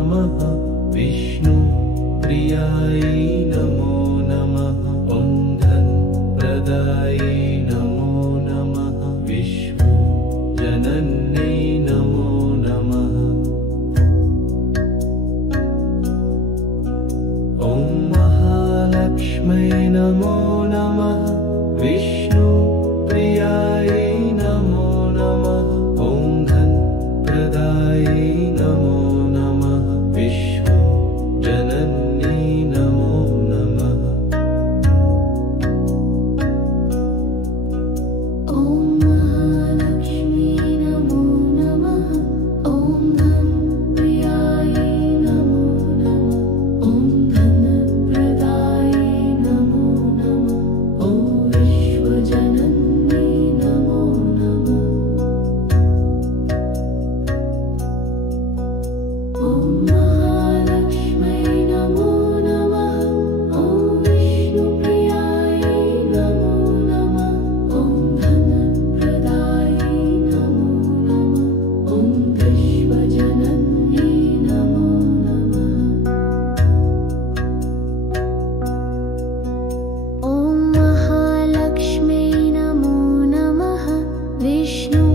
नमः विष्णुप्रियायै नमो नमः ॐ धनप्रदायै नमो नमः विश्वजनन्यै नमो नमः ॐ महालक्ष्म्यै नमो नमः विष्णुप्रियायै नमो नमः ॐ धनप्रदायै नमो नमः विश्वजनन्यै नमो नमः ॐ महालक्ष्म्यै नमो नमः ॐ धनप्रियायै नमो नमः ॐ धनप्रदायै नमो नमः ॐ विश्वजनन्यै नमो नमः ॐ महालक्ष्म्यै नमो नमः ॐ विष्णुप्रियायै नमो नमः ॐ धनप्रदायै नमो नमः ॐ विश्वजनन्यै नमो नमः ॐ महालक्ष्म्यै नमो नमः विष्णुप्रियायै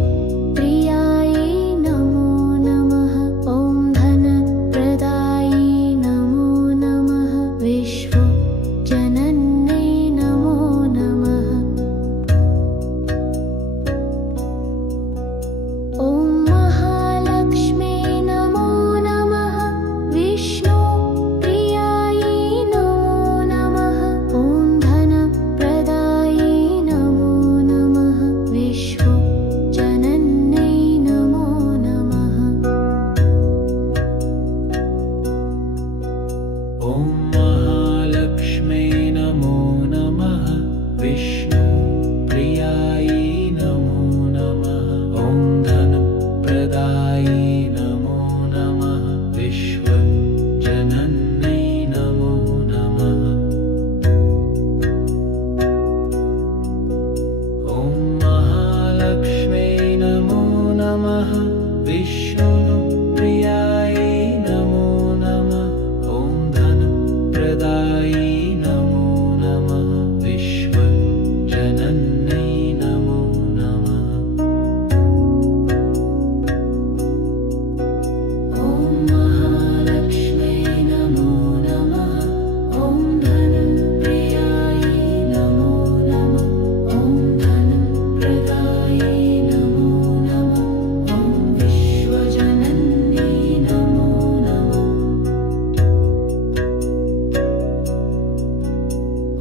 नमो नमः ॐ धनप्रदायै नमो नमः विश्वजनन्यै नमो नमः ॐ महालक्ष्म्यै नमो नमः विष्णुप्रियायै नमो नमः ॐ धनप्रदायै नमो नमः विश्वजनन्यै नमो नमः ॐ महालक्ष्म्यै नमो नमः विष्णुप्रियायै नमो नमः ॐ धनप्रदायै नमो नमः विश्वजनन्यै नमो नमः ॐ महालक्ष्म्यै नमो नमः विष्णुप्रियायै नमो नमः ॐ धनप्रदायै नमो नमः विश्वजनन्यै नमो नमः ॐ महालक्ष्म्यै नमो नमः ॐ धनप्रियायै नमो नमः ॐ धनप्रदायै नमो नमः ॐ विश्वजनन्यै नमो नमः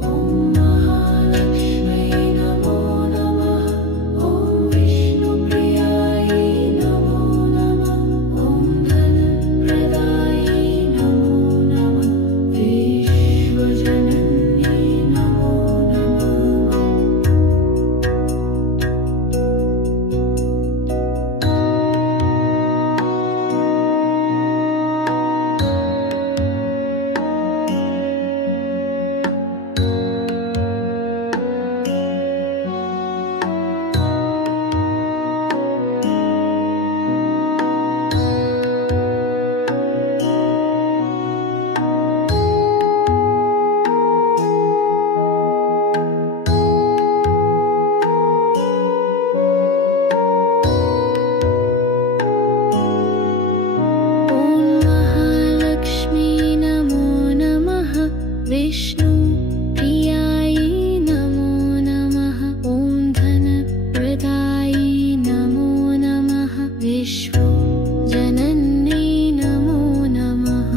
ॐ महालक्ष्म्यै नमो नमः ॐ विष्णुप्रियायै नमो नमः ॐ धनप्रदायै नमो नमः विश्वजनन्यै नमो नमः ॐ महालक्ष्म्यै नमो नमः विष्णुप्रियायै नमो नमः ॐ धनप्रदायै नमो नमः विश्वजनन्यै नमो नमः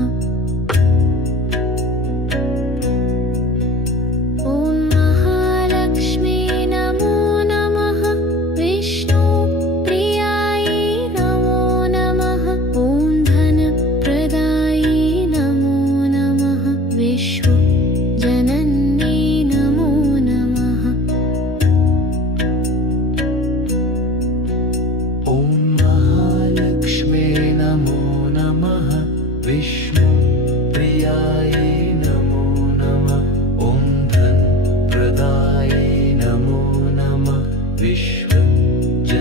ॐ महालक्ष्म्यै नमो नमः विष्णुप्रियायै नमो नमः ॐ धनप्रदायै नमो नमः विश्वजनन्यै नमो नमः ॐ महालक्ष्म्यै नमो नमः विष्णुप्रियायै नमो नमः ॐ धनप्रदायै नमो नमः विश्वजनन्यै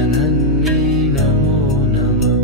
नमो नमः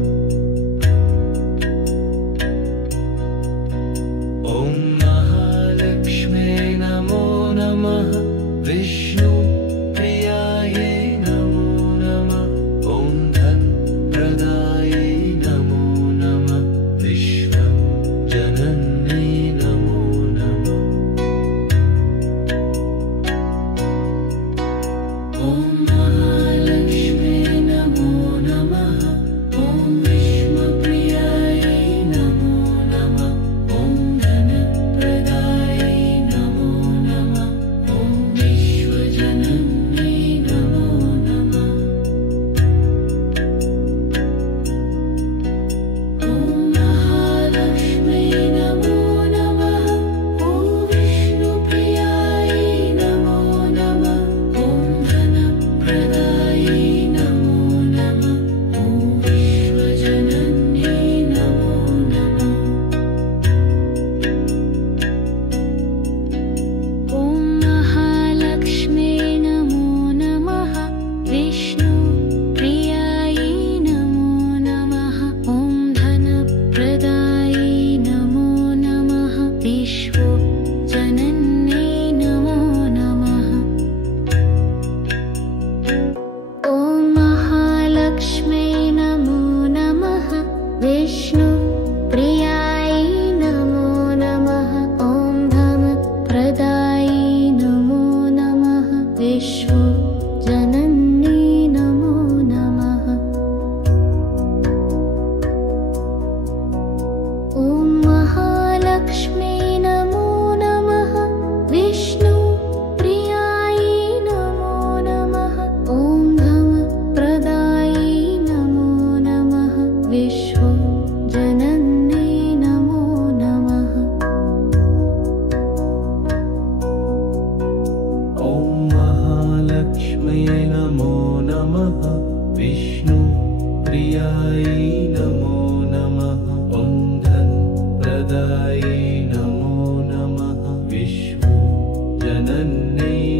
प्रदायै नमो नमः विश्वजनन्यै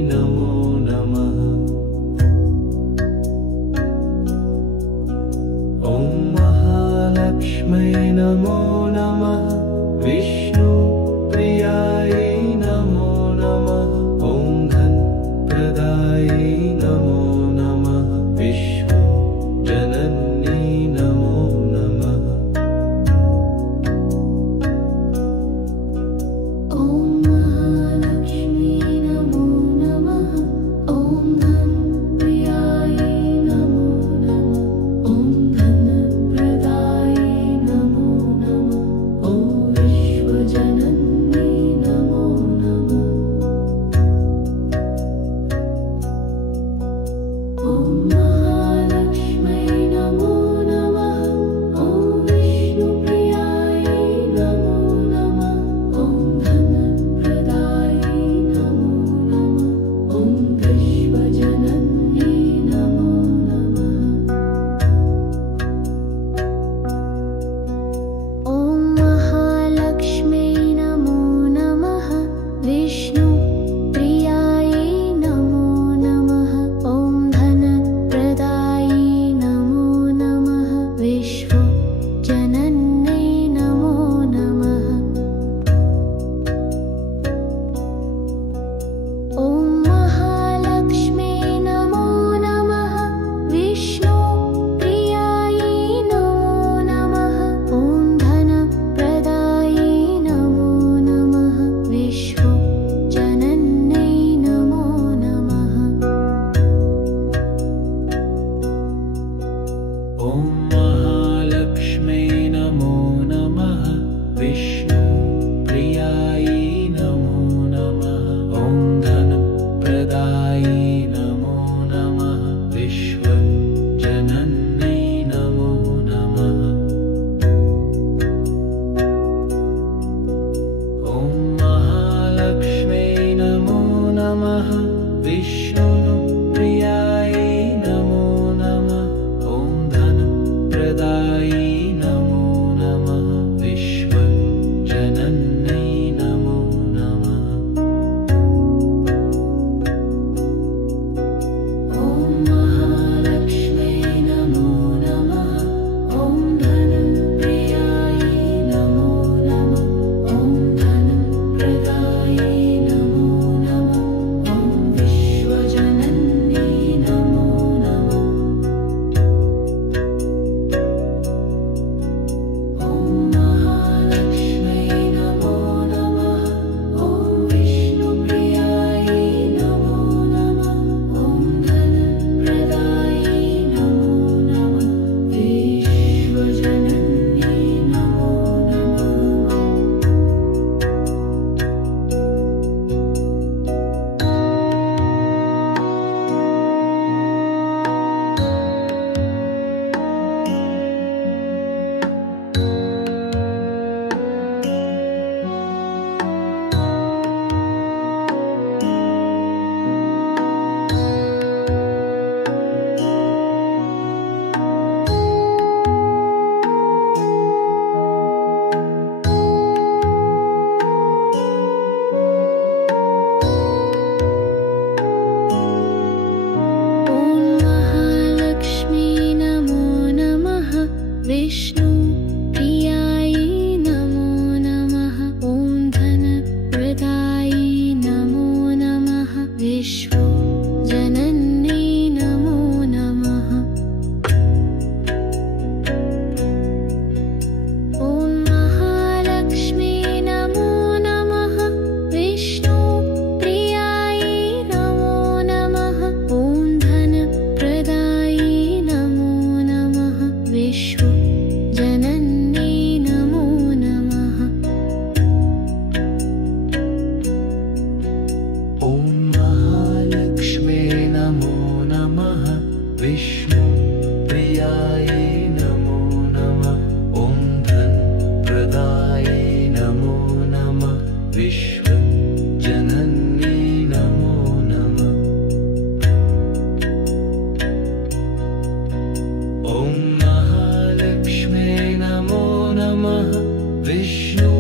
नमो नमः ॐ महालक्ष्म्यै नमो नमः विष्णुप्रियायै नमो नमः ॐ धनप्रदायै नमो नमः विश्वजनन्यै नमो नमः ॐ महालक्ष्म्यै नमो नमः ॐ धनप्रियायै नमो नमः ॐ धनप्रदायै नमो नमः ॐ विश्वजनन्यै नमो नमः ॐ महालक्ष्म्यै नमो नमः ॐ विष्णुप्रियायै नमो नमः ॐ धनप्रदायै नमो नमः ॐ विश्वजनन्यै नमो नमः ॐ महालक्ष्म्यै नमो नमः विष्णुप्रियायै नमो नमः ॐ धनप्रदायै नमो नमः विश्वजनन्यै नमो नमः ॐ महालक्ष्म्यै नमो नमः विष्णुप्रियायै नमो नमः ॐ धनप्रदायै नमो नमः विश्वजनन्यै नमो नमः ॐ महालक्ष्म्यै नमो नमः विष्णुप्रियायै नमो नमः ॐ धनप्रदायै नमो नमः विश्वजनन्यै नमो नमः ॐ महालक्ष्म्यै नमो नमः विष्णुप्रियायै नमो नमः ॐ धनप्रदायै नमो नमः विश्वजनन्यै नमो नमः ॐ महालक्ष्म्यै नमो नमः ॐ धनप्रियायै नमो नमः ॐ धनप्रदायै नमो नमः ॐ विश्वजनन्यै नमो नमः ॐ महालक्ष्म्यै नमो नमः ॐ विष्णुप्रियायै नमो नमः ॐ धनप्रदायै नमो नमः विश्वजनन्यै नमो नमः ॐ महालक्ष्म्यै नमो नमः विष्णुप्रियायै नमो नमः ॐ धनप्रदायै नमो नमः विश्वजनन्यै नमो नमः ॐ महालक्ष्म्यै नमो नमः विष्णुप्रियायै नमो नमः ॐ धनप्रदायै नमो नमः विश्वजनन्यै नमो नमः ॐ महालक्ष्म्यै नमो नमः विष्णुप्रियायै नमो नमः ॐ धनप्रदायै नमो नमः विश्वजनन्यै नमो नमः ॐ महालक्ष्म्यै नमो नमः विष्णु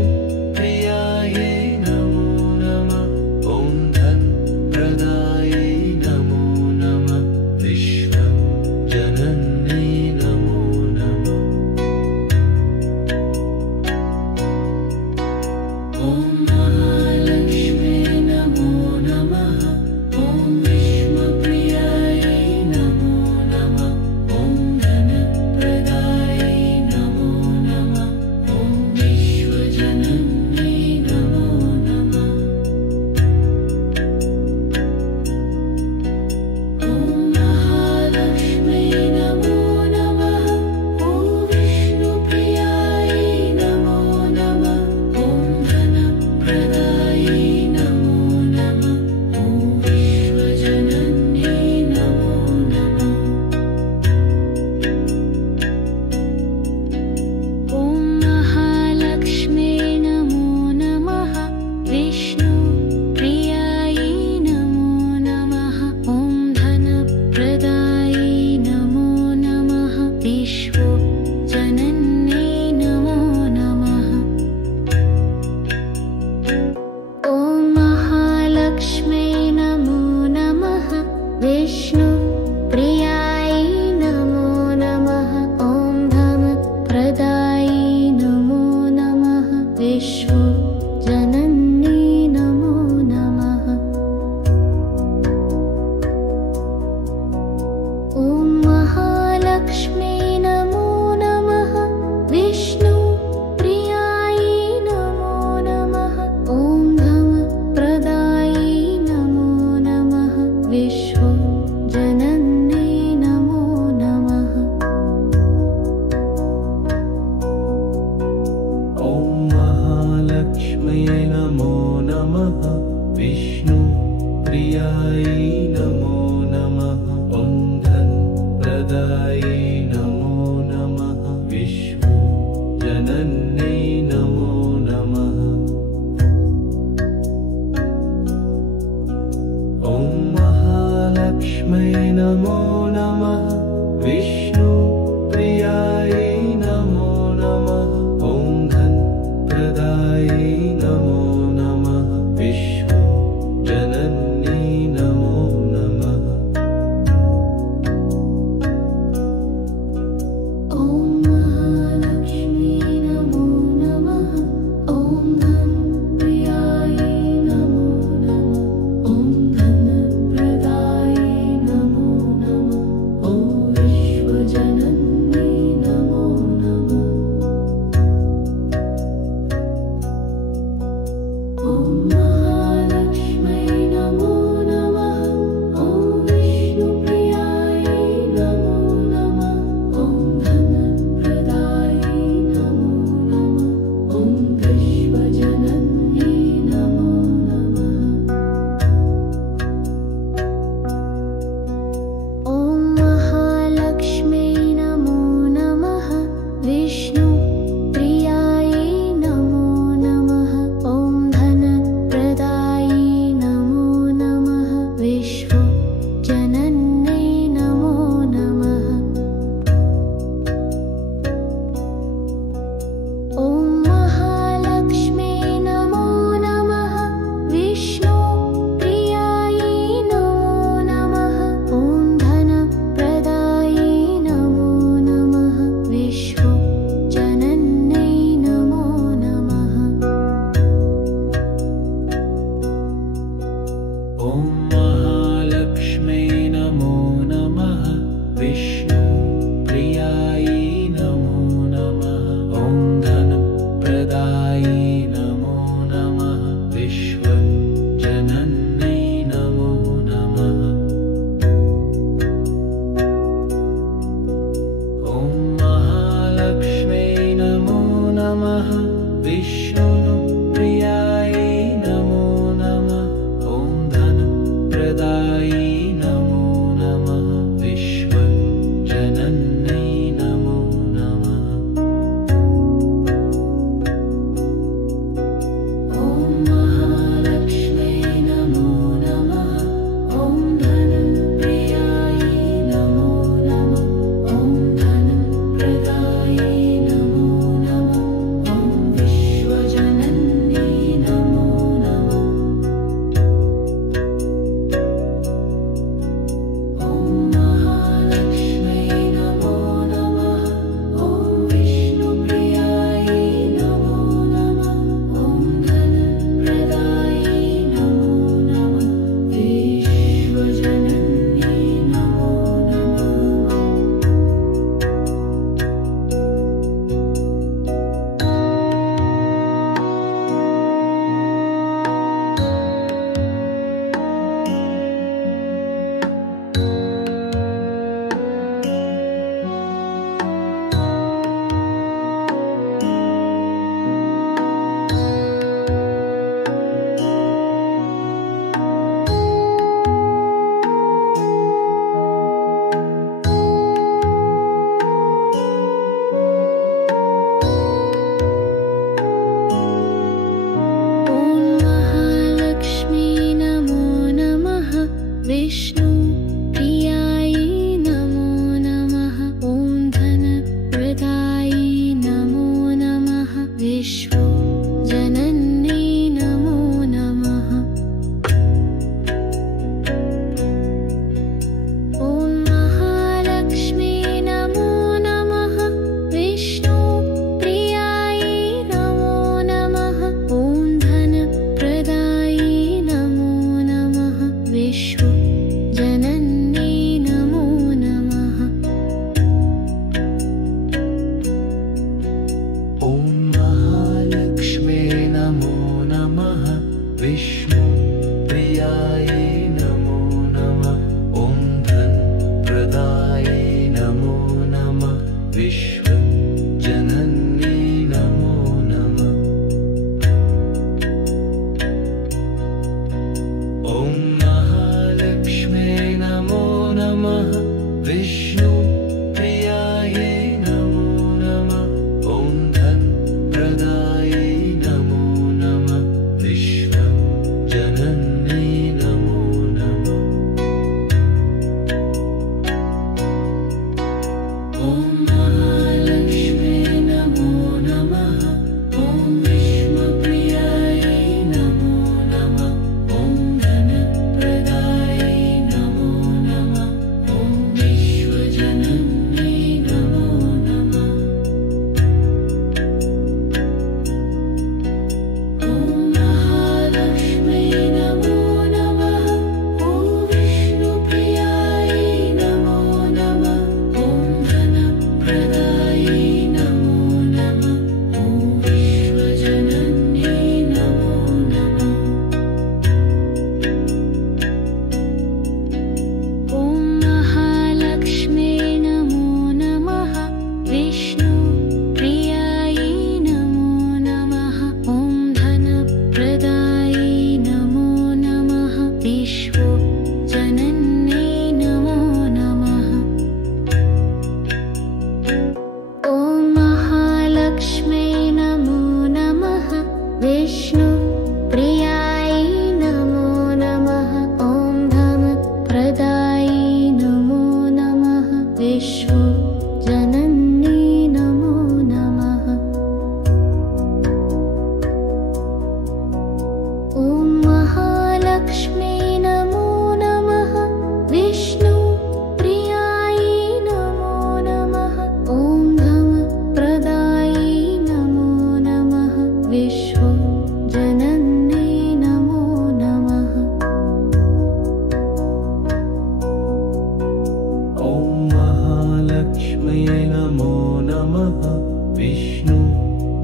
विष्णु प्रियाय नमो नमः ॐ धनप्रदाय नमो नमः विश्वजनन्यै नमो नमः ॐ महालक्ष्मी नमो नमः विष्णु प्रियाय नमो नमः ॐ धनप्रदाय नमो नमः विश्वजनन्यै नमो नमः ॐ महालक्ष्मे नमो नमः विष्णु प्रियाय नमो नमः ॐ धनप्रदाय नमो नमः विश्वजनन्यै नमो नमः ॐ महालक्ष्मे नमो नमः विष्णु प्रियाय नमो नमः ॐ धनप्रदाय नमो नमः विश्वजनन्यै नमो नमः ॐ महालक्ष्मे नमो नमः ॐ विष्णुप्रियाय नमो नमः ॐ धनप्रदाय नमो नमः ॐ विश्वजनन्यै नमो नमः ॐ महालक्ष्मे नमो नमः ॐ विष्णुप्रियाय नमो नमः ॐ धनप्रदाय नमो नमः ॐ विश्वजनन्यै नमो नमः ॐ महालक्ष्मे नमो नमः विष्णु प्रियाय नमो नमः ॐ धनप्रदाय नमो नमः विश्वजनन्यै नमो नमः ॐ महालक्ष्मे नमो नमः विष्णु प्रियाय नमो नमः ॐ धनप्रदाय नमो नमः विश्वजनन्यै नमो नमः ॐ महालक्ष्मे नमो नमः विष्णु प्रियाय नमो नमः ॐ धनप्रदाय नमो नमः विश्वजनन्यै नमो नमः ॐ महालक्ष्मे नमो नमः विष्णु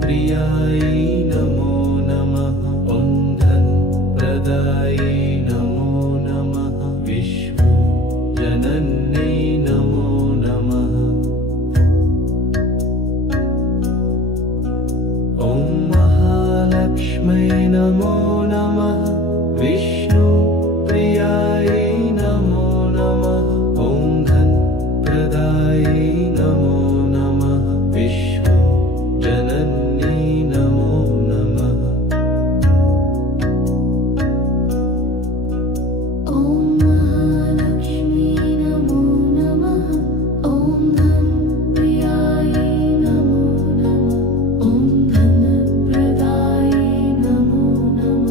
प्रियाय नमो नमः ॐ धनप्रदाय नमो नमः विश्वजनन्यै नमो नमः ॐ महालक्ष्मे नमो नमः विष्णु प्रियाय नमो नमः ॐ धनप्रदाय नमो नमः विश्वजनन्यै नमो नमः ॐ महालक्ष्मी नमो नमः ॐ धनप्रियाय नमो नमः ॐ धनप्रदाय नमो नमः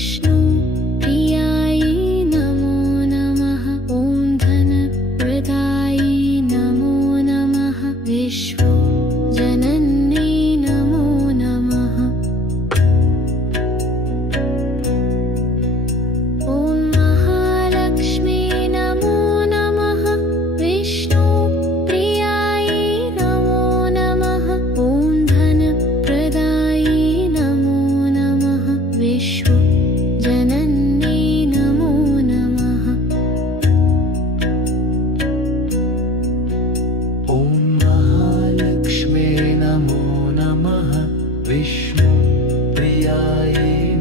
विष्णुप्रियायै नमो नमः। ॐ धनप्रदायै नमो नमः। विश्वजनन्यै नमो नमः। ॐ महालक्ष्मी नमो नमः। विष्णुप्रियायै नमो नमः। ॐ धनप्रदायै नमो नमः। विश्वजनन्यै नमो नमः। ॐ महालक्ष्मी नमो नमः। विष्णुप्रियायै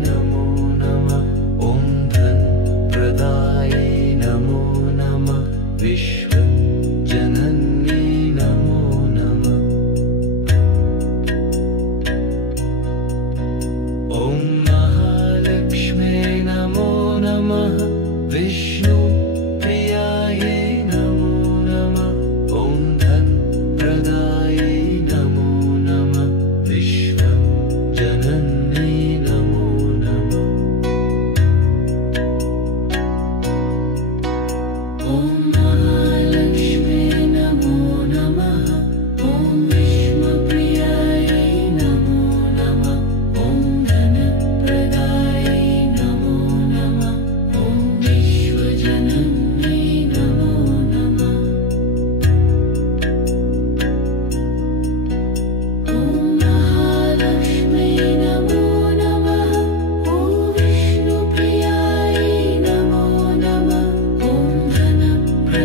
नमो नमः। ॐ धनप्रदायै नमो नमः। विश्वजनन्यै नमो नमः। ॐ महालक्ष्मी नमो नमः। विष्णुप्रियायै नमो नमः। ॐ धनप्रदायै नमो नमः। विश्वजनन्यै नमो नमः। ॐ महालक्ष्मी नमो नमः। ॐ विष्णुप्रियायै नमो नमः। ॐ धनप्रदायै नमो नमः। ॐ विश्वजनन्यै नमो नमः। ॐ महालक्ष्मी नमो नमः। ॐ विष्णुप्रियायै नमो नमः। ॐ धनप्रदायै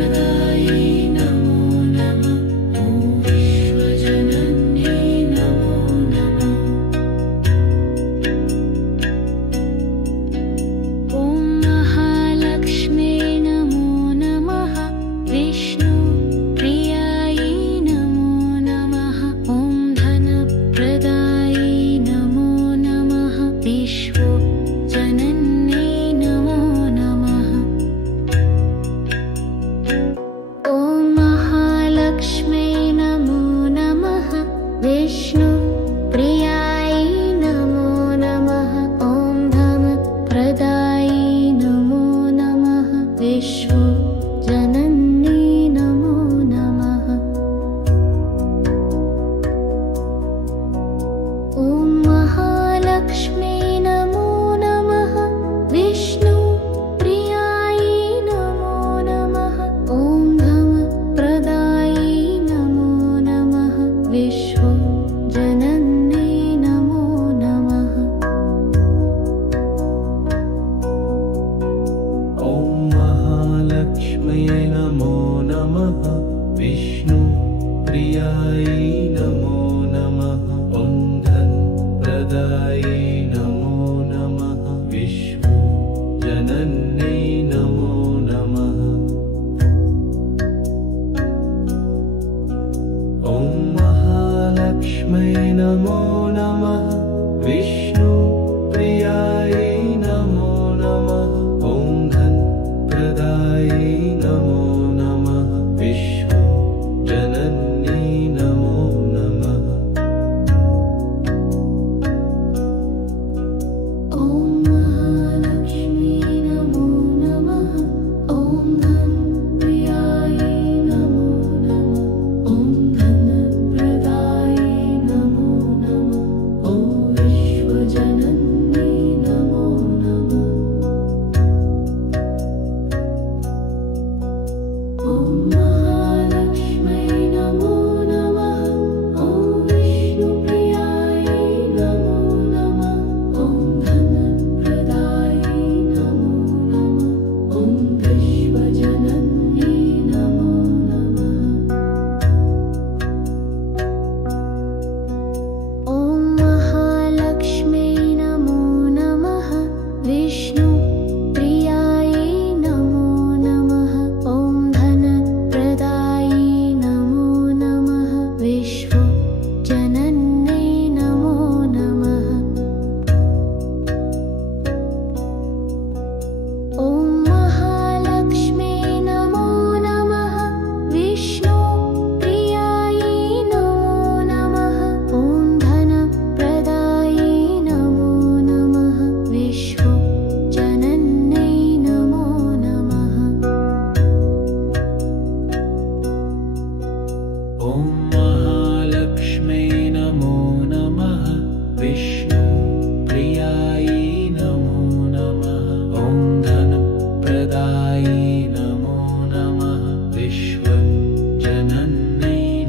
नमो नमः विश्वजनन्यै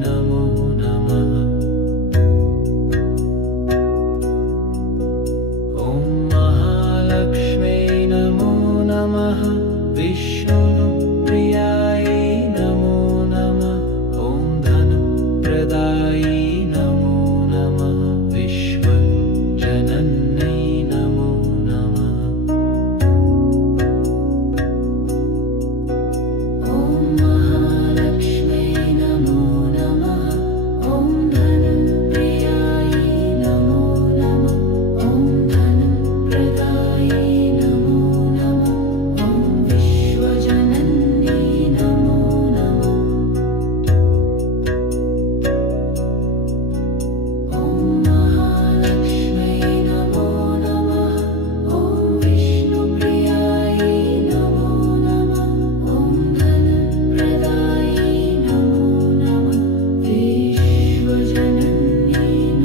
नमो नमः ॐ महालक्ष्म्यै नमो नमः विष्णुप्रियायै नमो नमः ॐ धनप्रदायै नमो नमः विश्वजनन्यै नमो नमः ॐ महालक्ष्म्यै नमो नमः ॐ धनप्रियायै नमो नमः ॐ धनप्रदायै नमो नमः ॐ विश्वजनन्यै नमो नमः ॐ महालक्ष्म्यै नमो नमः ॐ विष्णुप्रियायै नमो नमः ॐ धनप्रदायै नमो नमः विश्वजनन्यै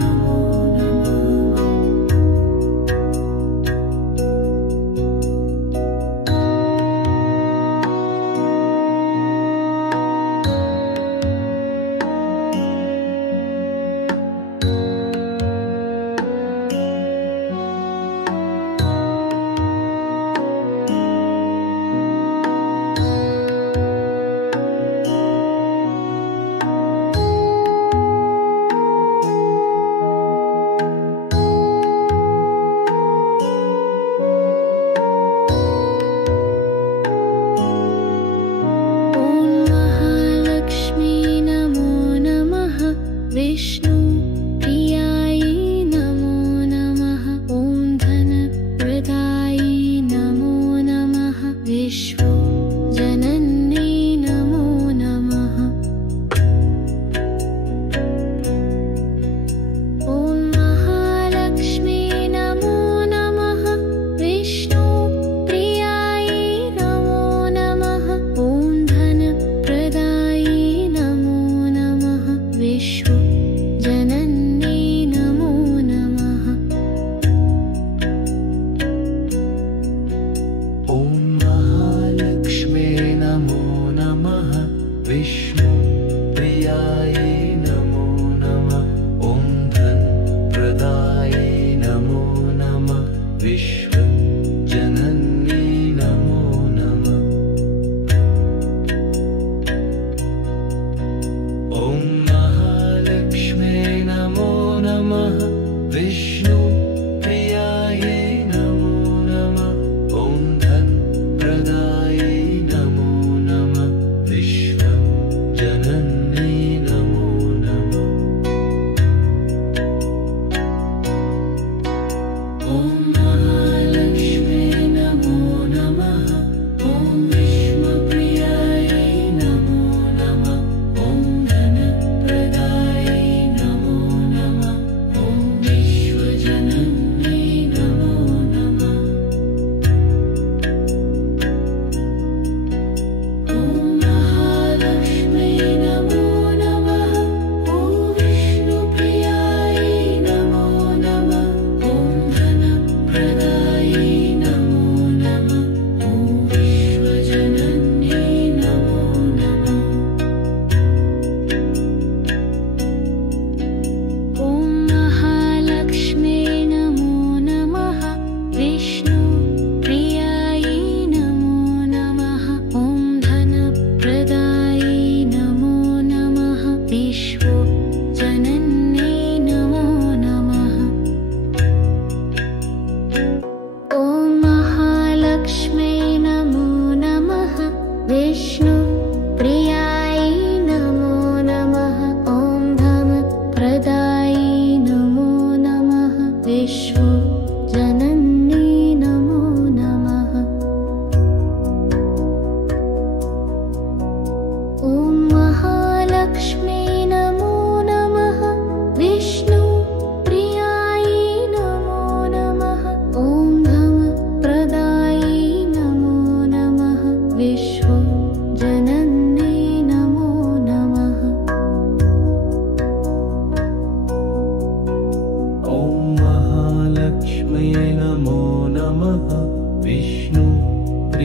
नमो नमः ॐ महालक्ष्मी नमो नमः विष्णुप्रियायै नमो नमः ॐ धनप्रदायै नमो नमः विश्वजनन्यै नमो नमः ॐ महालक्ष्मी नमो नमः विष्णुप्रियायै नमो नमः ॐ धनप्रदायै नमो नमः विश्वजनन्यै नमो नमः ॐ महालक्ष्म्यै नमो नमः विष्णुप्रियायै नमो नमः ॐ धनप्रदायै नमो नमः विश्वजनन्यै नमो नमः ॐ महालक्ष्म्यै नमो नमः विष्णुप्रियायै नमो नमः ॐ धनप्रदायै नमो नमः विश्वजनन्यै नमो नमः ॐ महालक्ष्म्यै नमो नमः ॐ विष्णुप्रियायै नमो नमः ॐ धनप्रदायै नमो नमः ॐ विश्वजनन्यै नमो नमः ॐ महालक्ष्म्यै नमो नमः ॐ विष्णुप्रियायै नमो नमः ॐ धनप्रदायै नमो नमः ॐ विश्वजनन्यै नमो नमः ॐ महालक्ष्म्यै नमो नमः विष्णुप्रियायै नमो नमः ॐ धनप्रदायै नमो नमः विश्वजनन्यै नमो नमः ॐ महालक्ष्म्यै नमो नमः विष्णुप्रियायै नमो नमः ॐ धनप्रदायै नमो नमः विश्वजनन्यै नमो नमः ॐ महालक्ष्म्यै नमो नमः विष्णुप्रियायै नमो नमः ॐ धनप्रदायै नमो नमः विश्वजनन्यै नमो नमः ॐ महालक्ष्म्यै नमो नमः विष्णुप्रियायै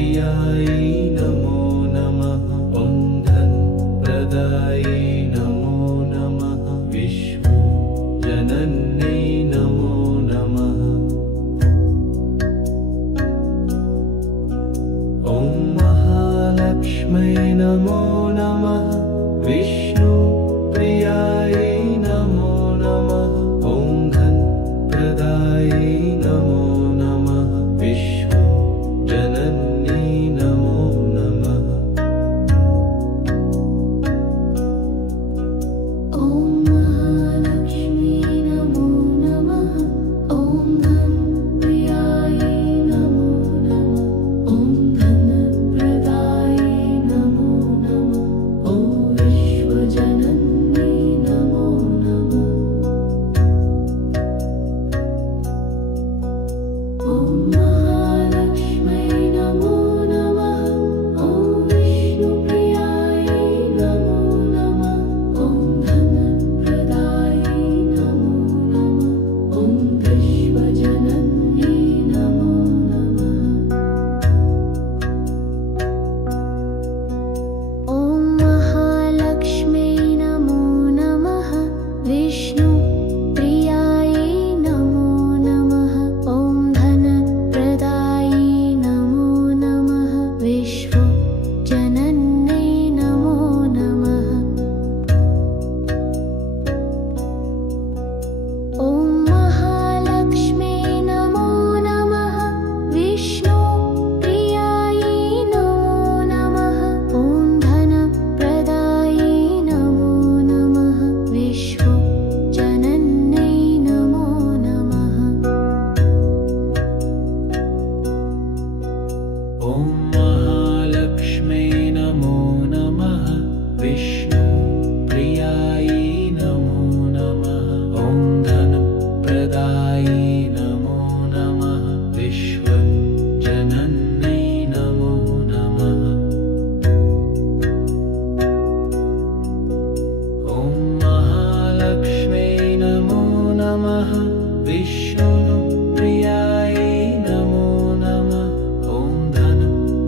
नमो नमो नमः विष्णुप्रियायै नमो नमः ॐ धनप्रदायै नमो नमः विश्वजनन्यै नमो नमः ॐ महालक्ष्मी नमो नमः ॐ धनप्रियायै नमो नमः ॐ धनप्रदायै नमो नमः ॐ विश्वजनन्यै नमो नमः ॐ महालक्ष्मी नमो नमः ॐ विष्णुप्रियायै नमो नमः ॐ धनप्रदायै नमो नमः ॐ विश्वजनन्यै नमो नमः ॐ महालक्ष्मी नमो नमः विष्णुप्रियायै नमो नमः ॐ धनप्रदायै नमो नमः विश्वजनन्यै नमो नमः ॐ महालक्ष्मी नमो नमः विष्णुप्रियायै नमो नमः ॐ धनप्रदायै नमो नमः विश्वजनन्यै नमो नमः ॐ महालक्ष्मी नमो नमः विष्णुप्रियायै नमो नमः ॐ धनप्रदायै नमो नमः विश्वजनन्यै नमो नमः ॐ महालक्ष्मी नमो नमः विष्णुप्रियायै नमो नमः ॐ धनप्रदायै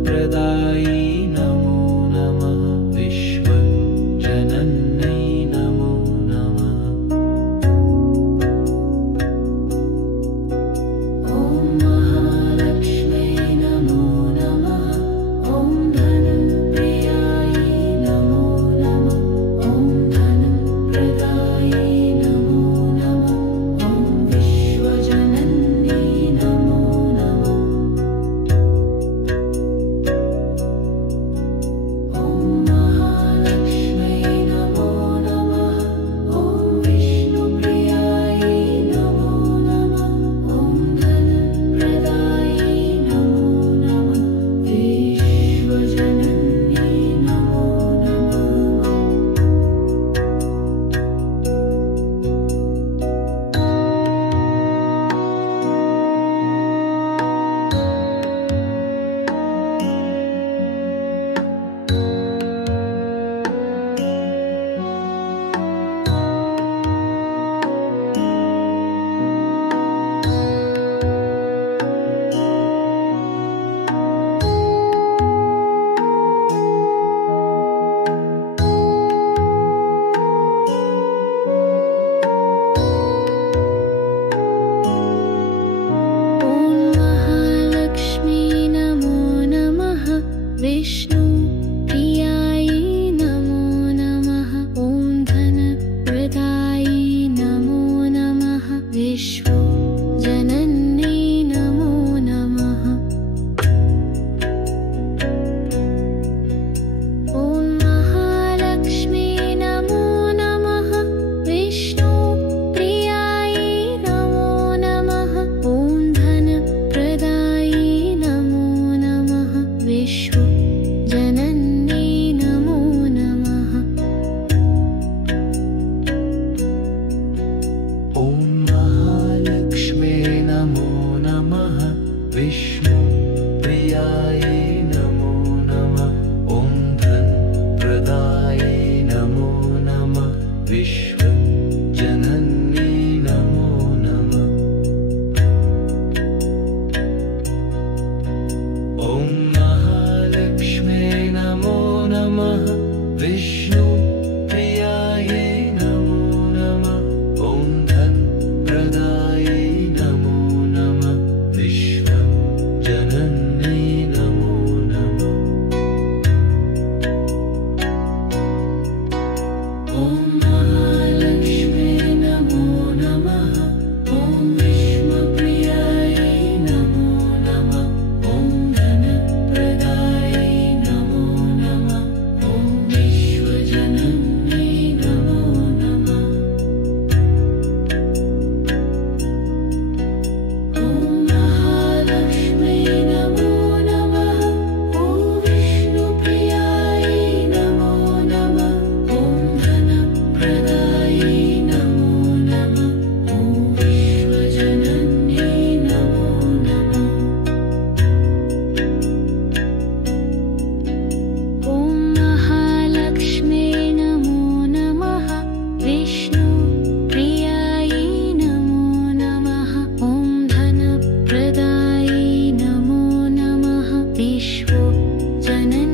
विश्वजनन्यै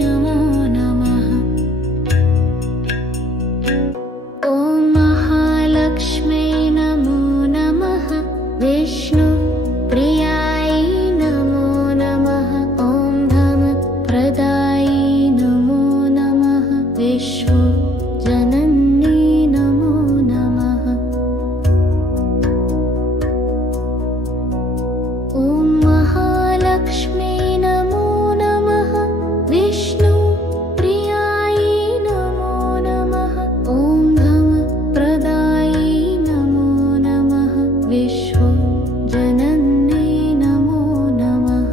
नमो नमः। ॐ महालक्ष्म्यै नमो नमः। विष्णुप्रियायै नमो नमः। ॐ धनप्रदायै नमो नमः। विश्वजनन्यै नमो नमः। ॐ महालक्ष्म्यै नमो नमः। विष्णुप्रियायै नमो नमः। ॐ धनप्रदायै नमो नमः। विश्वजनन्यै नमो नमः।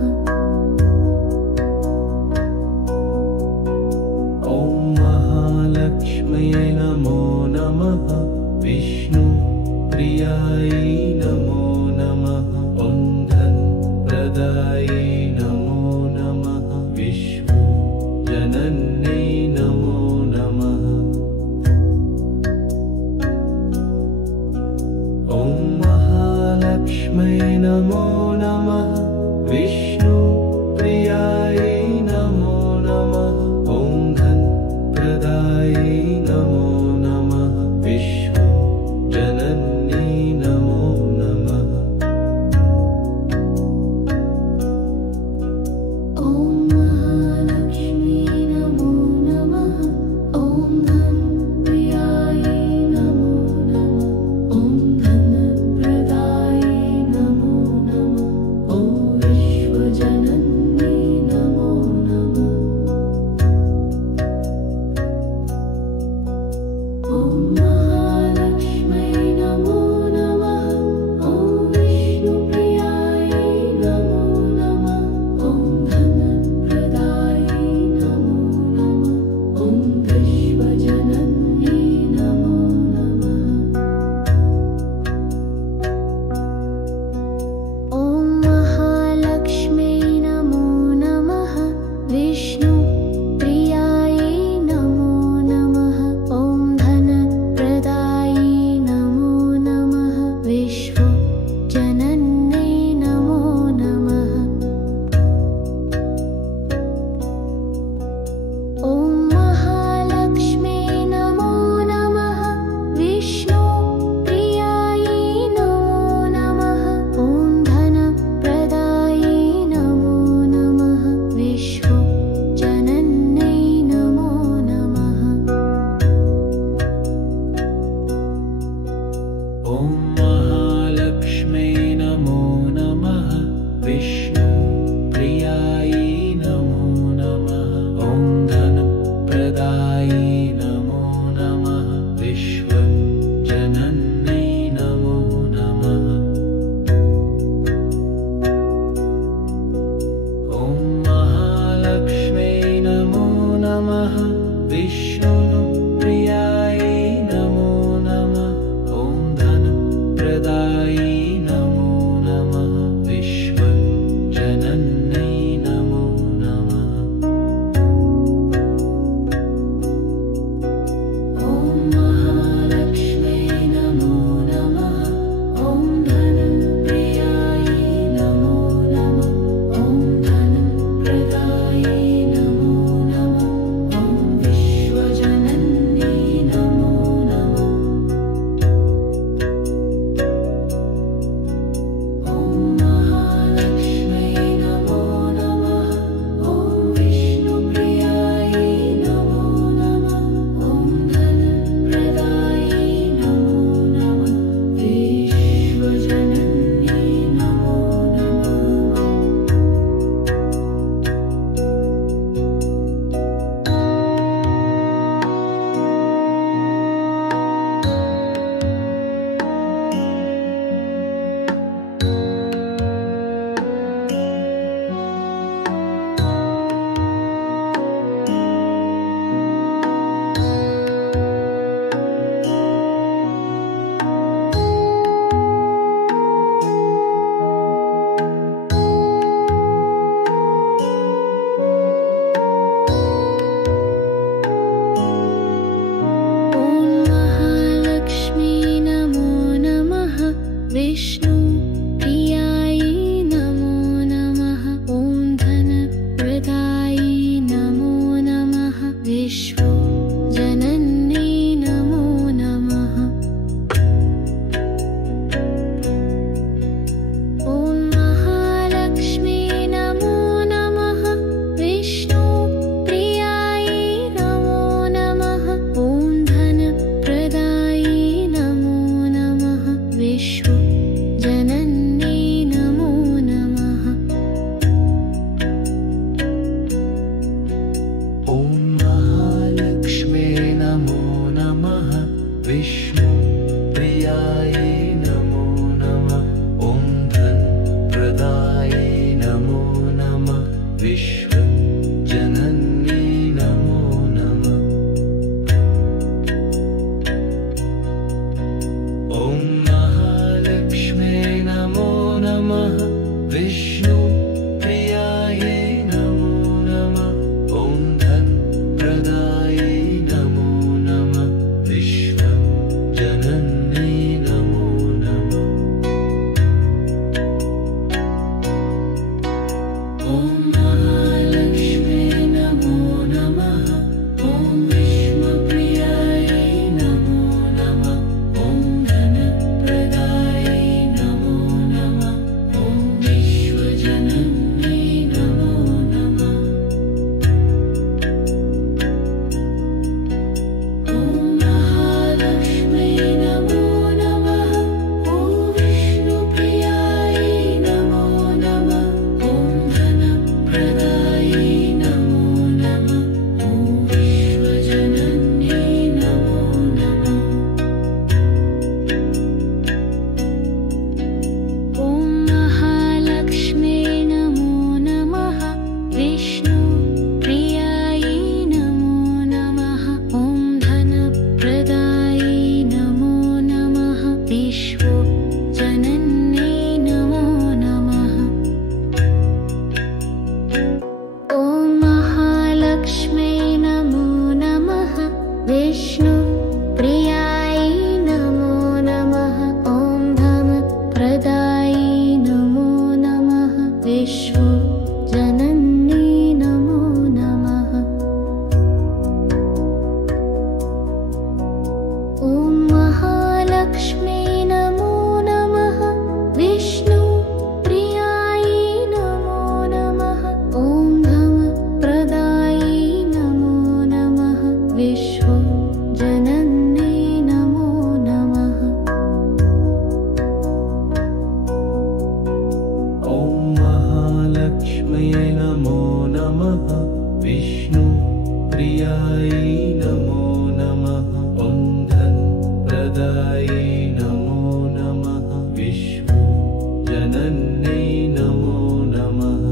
ॐ महालक्ष्म्यै नमो नमः। विष्णुप्रियायै नमो नमः। ॐ धनप्रदायै नमो नमः। विश्वजनन्यै नमो नमः। ॐ महालक्ष्म्यै नमो नमः। विष्णुप्रियायै नमो नमः। ॐ धनप्रदायै नमो नमः। विश्वजनन्यै नमो नमः। ॐ महालक्ष्म्यै नमो नमः। ॐ धनप्रियायै नमो नमः। ॐ धनप्रदायै नमो नमः। ॐ विश्वजनन्यै नमो नमः। ॐ महालक्ष्म्यै नमो नमः। ॐ विष्णुप्रियायै नमो नमः। ॐ धनप्रदायै नमो नमः। ॐ विश्वजनन्यै नमो नमः। ॐ महालक्ष्म्यै नमो नमः। विष्णुप्रियायै नमो नमः। ॐ धनप्रदायै नमो नमः। विश्वजनन्यै नमो नमः। ॐ महालक्ष्म्यै नमो नमः। विष्णुप्रियायै नमो नमः। ॐ धनप्रदायै नमो नमः। विश्वजनन्यै नमो नमः। ॐ महालक्ष्म्यै नमो नमः। विष्णुप्रियायै नमो नमः। ॐ धनप्रदायै नमो नमः। विश्वजनन्यै नमो नमः। ॐ महालक्ष्म्यै नमो नमः। विष्णुप्रियायै नमो नमः। ॐ धनप्रदायै नमो नमः। विश्वजनन्यै नमो नमः। ॐ महालक्ष्म्यै नमो नमः। ॐ धनप्रियायै नमो नमः। ॐ धनप्रदायै नमो नमः। ॐ विश्व विश्वजनन्यै नमो नमः। ॐ महालक्ष्म्यै नमो नमः। विष्णुप्रियायै नमो नमः। ॐ धनप्रदायै नमो नमः। विश्वजनन्यै नमो नमः। ॐ महालक्ष्म्यै नमो नमः। ॐ विष्णुप्रियायै नमो नमः। ॐ धनप्रदायै नमो नमः। ॐ विश्वजनन्यै नमो नमः। ॐ महालक्ष्म्यै नमो नमः। ॐ विष्णुप्रियायै नमो नमः। ॐ धनप्रदायै नमो नमः। ॐ विश्वजनन्यै नमो नमः। ॐ महालक्ष्म्यै नमो नमः। विष्णुप्रियायै नमो नमः। ॐ धनप्रदायै नमो नमः। विश्वजनन्यै नमो नमः। ॐ महालक्ष्म्यै नमो नमः। विष्णुप्रियायै नमो नमः। ॐ धनप्रदायै नमो नमः। विश्वजनन्यै नमो नमः। ॐ महालक्ष्म्यै नमो नमः। विष्णुप्रियायै नमो नमः। ॐ धनप्रदायै नमो नमः। विश्वजनन्यै नमो नमः। ॐ महालक्ष्म्यै नमो नमः। विष्णुप्रियायै नमो नमः। ॐ धनप्रदायै नमो नमः। विश्वजनन्यै नमो नमः।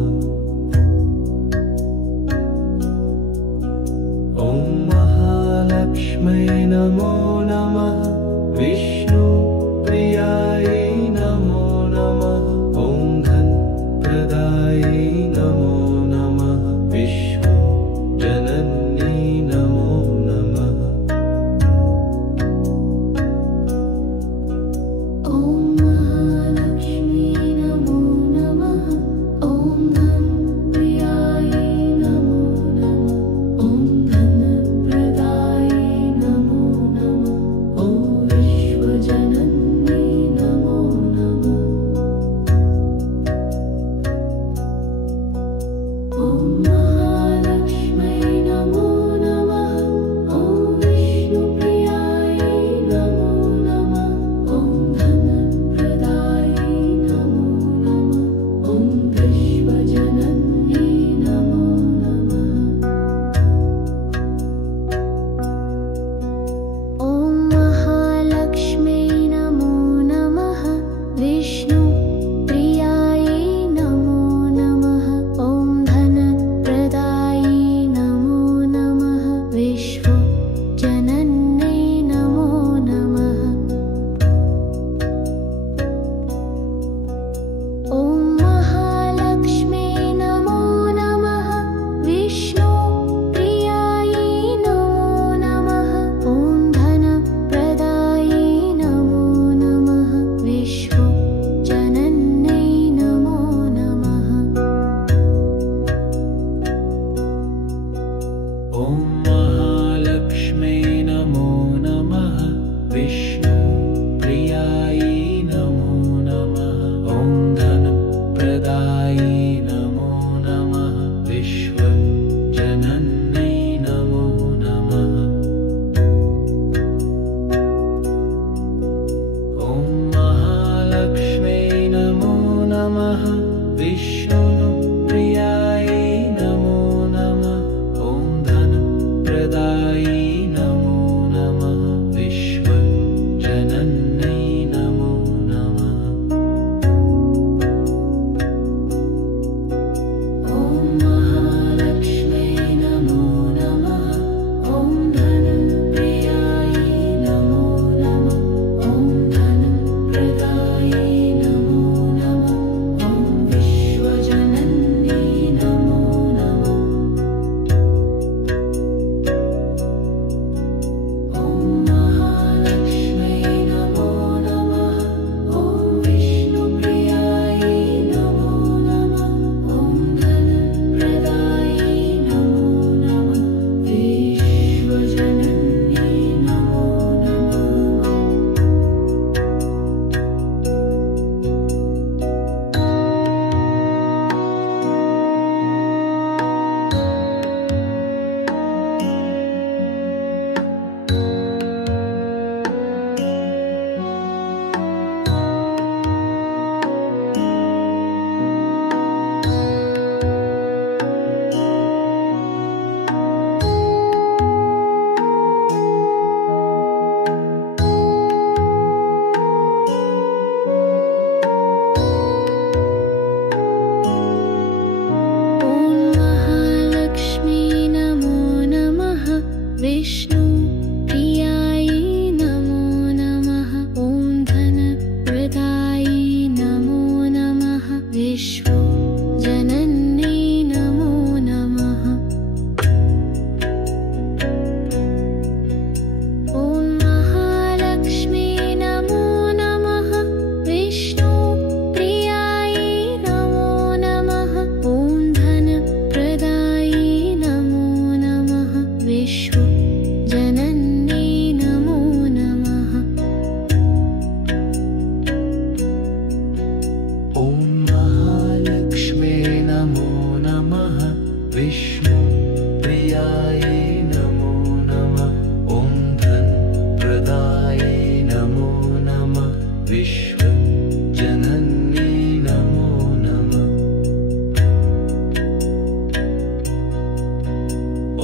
ॐ महालक्ष्म्यै नमो नमः। विष्णुप्रियायै नमो नमः। ॐ धनप्रदायै नमो नमः। विश्वजनन्यै नमो नमः। ॐ महालक्ष्म्यै नमो नमः। ॐ धनप्रियायै नमो नमः। ॐ धनप्रदायै नमो नमः। ॐ विश्वजनन्यै नमो नमः। ॐ महालक्ष्म्यै नमो नमः। ॐ विष्णुप्रियायै नमो नमः। ॐ धनप्रदायै नमो नमः। ॐ विश्वजनन्यै नमो नमः। ॐ महालक्ष्म्यै नमो नमः। विष्णुप्रियायै नमो नमः। ॐ धनप्रदायै विष्णु प्रियाय नमो नमः ॐ धनप्रदायै नमो नमः विश्वजनन्यै नमो नमः ॐ महालक्ष्मी नमो नमः विष्णुप्रियाय नमो नमः ॐ धनप्रदायै नमो नमः विश्वजनन्यै नमो नमः ॐ महालक्ष्मे नमो नमः विष्णुप्रियायै नमो नमः ॐ धनप्रदायै नमो नमः विश्वजनन्यै नमो नमः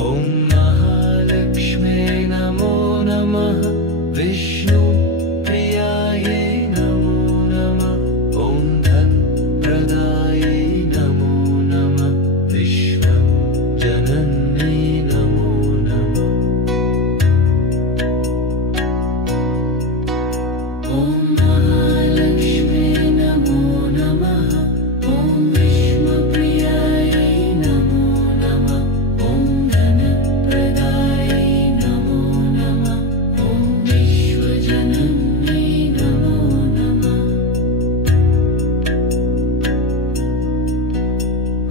ॐ महालक्ष्मे नमो नमः विष्णुप्रियायै नमो नमः ॐ धनप्रदायै नमो नमः विश्वजनन्यै नमो नमः ॐ महालक्ष्मे नमो नमः ॐ विष्णुप्रियायै नमो नमः ॐ धनप्रदायै नमो नमः ॐ विश्वजनन्यै नमो नमः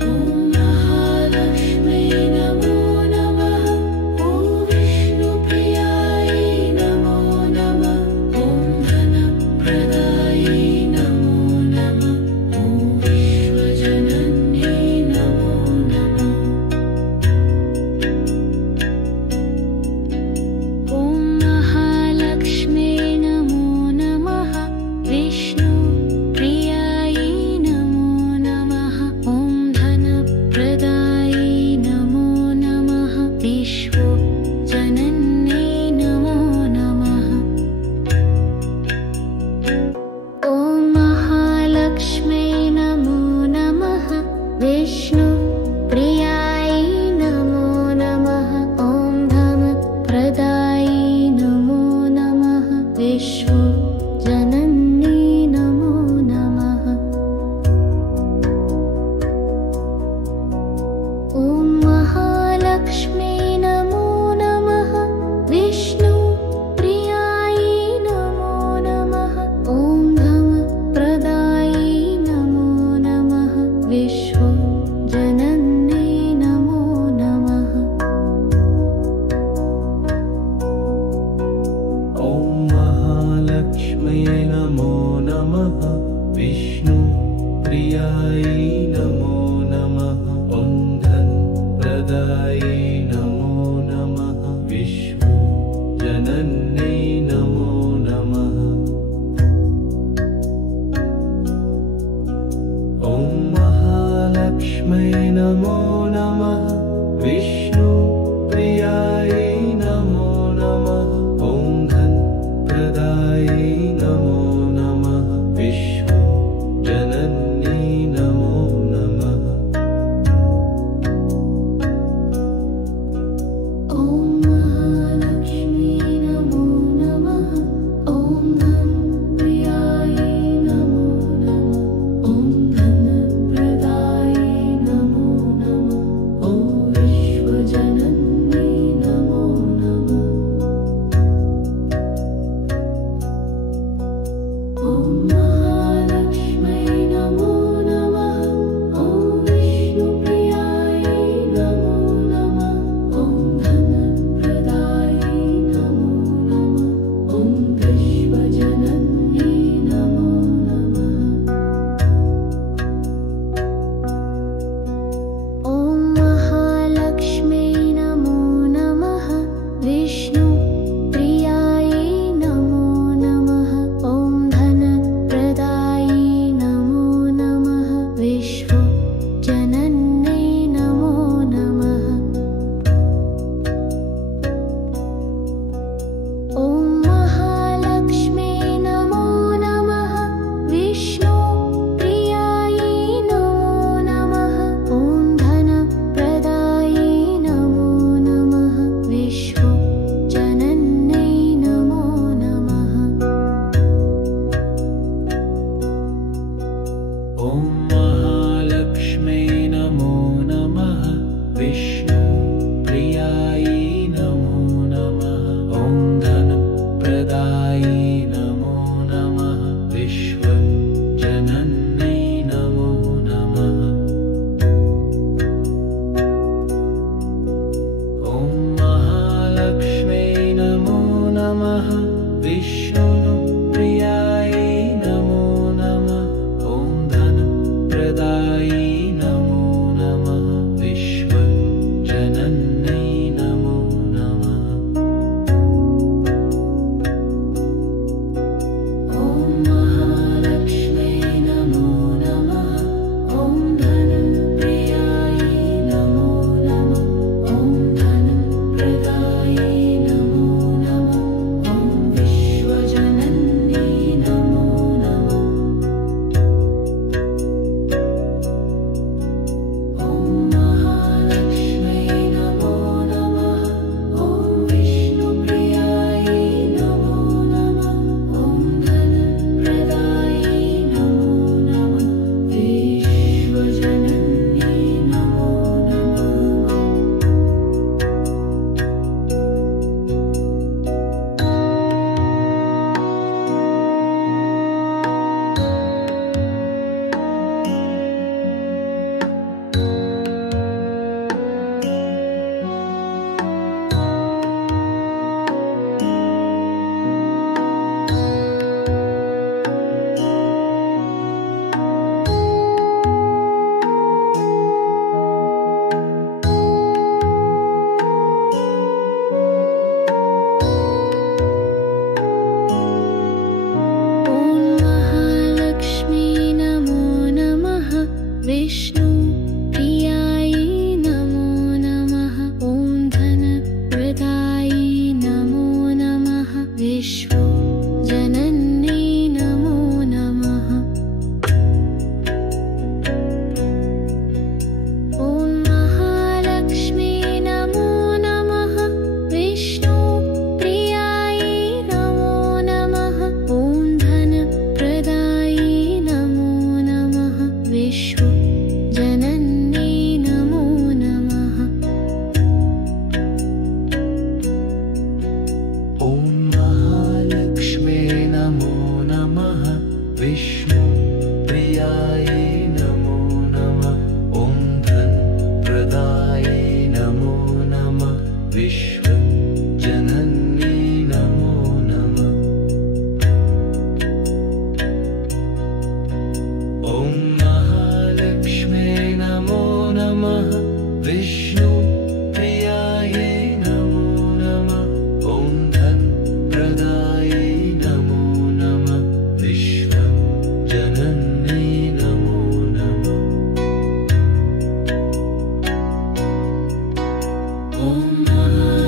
ॐ महालक्ष्मे नमो नमः ॐ विष्णुप्रियायै नमो नमः ॐ धनप्रदायै नमो नमः ॐ विश्वजनन्यै नमो नमः ॐ महालक्ष्मे नमो नमः विष्णुप्रियाय नमो नमः ॐ धनप्रदायै नमो नमः विश्वजनन्यै नमो नमः ॐ महालक्ष्मे नमो नमः विष्णुप्रियाय नमो नमः ॐ धनप्रदायै नमो नमः विश्वजनन्यै नमो नमः ॐ महालक्ष्मे नमो नमः विष्णुप्रियाय नमो नमः ॐ धनप्रदायै नमो नमः विश्वजनन्यै नमो नमः ॐ महालक्ष्मे नमो नमः विष्णुप्रियायै नमो नमः ॐ धनप्रदायै नमो नमः विश्वजनन्यै नमो नमः ॐ महालक्ष्मे नमो नमः विष्णुप्रियायै नमो नमः ॐ धनप्रदायै नमो नमः विश्वजनन्यै नमो नमः ॐ महालक्ष्मी नमो नमः ॐ धनप्रियायै नमो नमः ॐ धनप्रदायै नमो नमः ॐ विश्व ॐ महालक्ष्मी